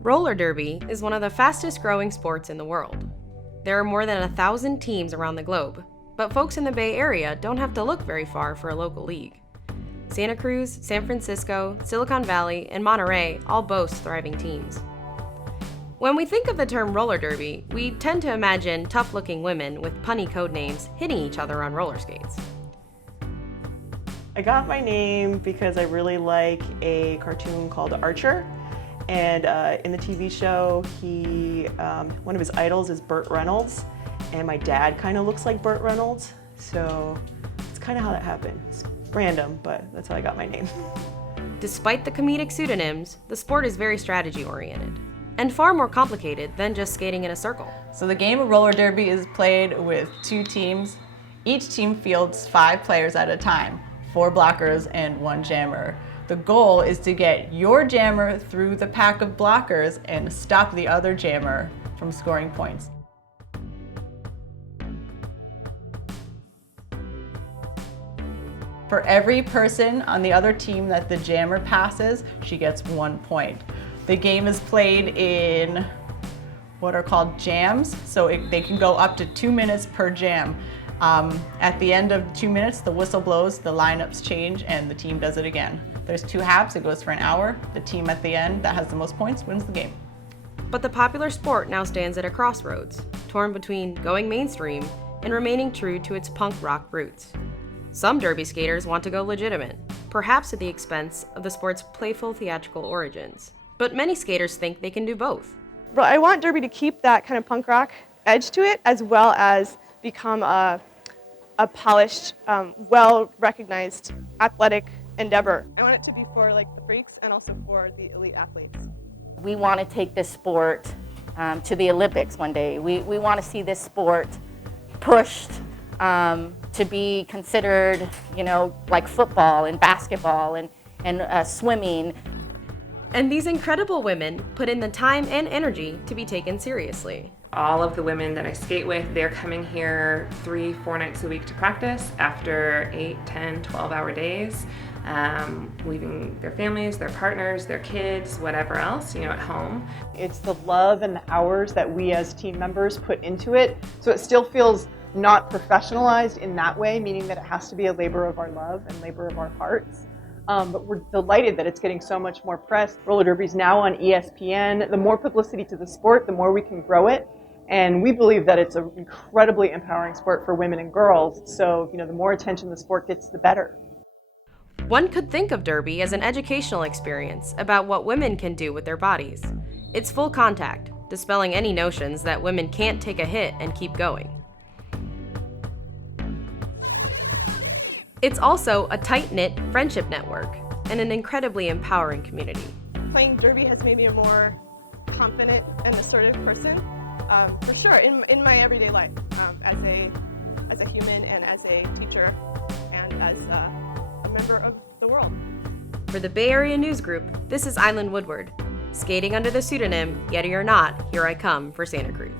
Roller derby is one of the fastest growing sports in the world. There are more than 1,000 teams around the globe, but folks in the Bay Area don't have to look very far for a local league. Santa Cruz, San Francisco, Silicon Valley, and Monterey all boast thriving teams. When we think of the term roller derby, we tend to imagine tough-looking women with punny code names hitting each other on roller skates. I got my name because I really like a cartoon called Archer. And in the TV show, one of his idols is Burt Reynolds, and my dad kind of looks like Burt Reynolds, so it's kind of how that happened. It's random, but that's how I got my name. Despite the comedic pseudonyms, the sport is very strategy-oriented, and far more complicated than just skating in a circle. So the game of roller derby is played with 2 teams. Each team fields 5 players at a time, 4 blockers and 1 jammer. The goal is to get your jammer through the pack of blockers and stop the other jammer from scoring points. For every person on the other team that the jammer passes, she gets 1 point. The game is played in what are called jams, so they can go up to 2 minutes per jam. At the end of 2 minutes, the whistle blows, the lineups change, and the team does it again. There's 2 halves, it goes for an hour. The team at the end that has the most points wins the game. But the popular sport now stands at a crossroads, torn between going mainstream and remaining true to its punk rock roots. Some derby skaters want to go legitimate, perhaps at the expense of the sport's playful theatrical origins. But many skaters think they can do both. Well, I want derby to keep that kind of punk rock edge to it, as well as become a polished, well-recognized athletic endeavor. I want it to be for like the freaks and also for the elite athletes. We want to take this sport to the Olympics one day. We want to see this sport pushed to be considered, like football and basketball and swimming. And these incredible women put in the time and energy to be taken seriously. All of the women that I skate with, they're coming here 3-4 nights a week to practice after 8, 10, 12-hour days, leaving their families, their partners, their kids, whatever else, at home. It's the love and the hours that we as team members put into it, so it still feels not professionalized in that way, meaning that it has to be a labor of our love and labor of our hearts. But we're delighted that it's getting so much more press. Roller derby is now on ESPN. The more publicity to the sport, the more we can grow it. And we believe that it's an incredibly empowering sport for women and girls. So, the more attention the sport gets, the better. One could think of derby as an educational experience about what women can do with their bodies. It's full contact, dispelling any notions that women can't take a hit and keep going. It's also a tight-knit friendship network and an incredibly empowering community. Playing derby has made me a more confident and assertive person, for sure, in my everyday life, as a human and as a teacher and as a member of the world. For the Bay Area News Group, this is Island Woodward, skating under the pseudonym Yeti or Not, Here I Come for Santa Cruz.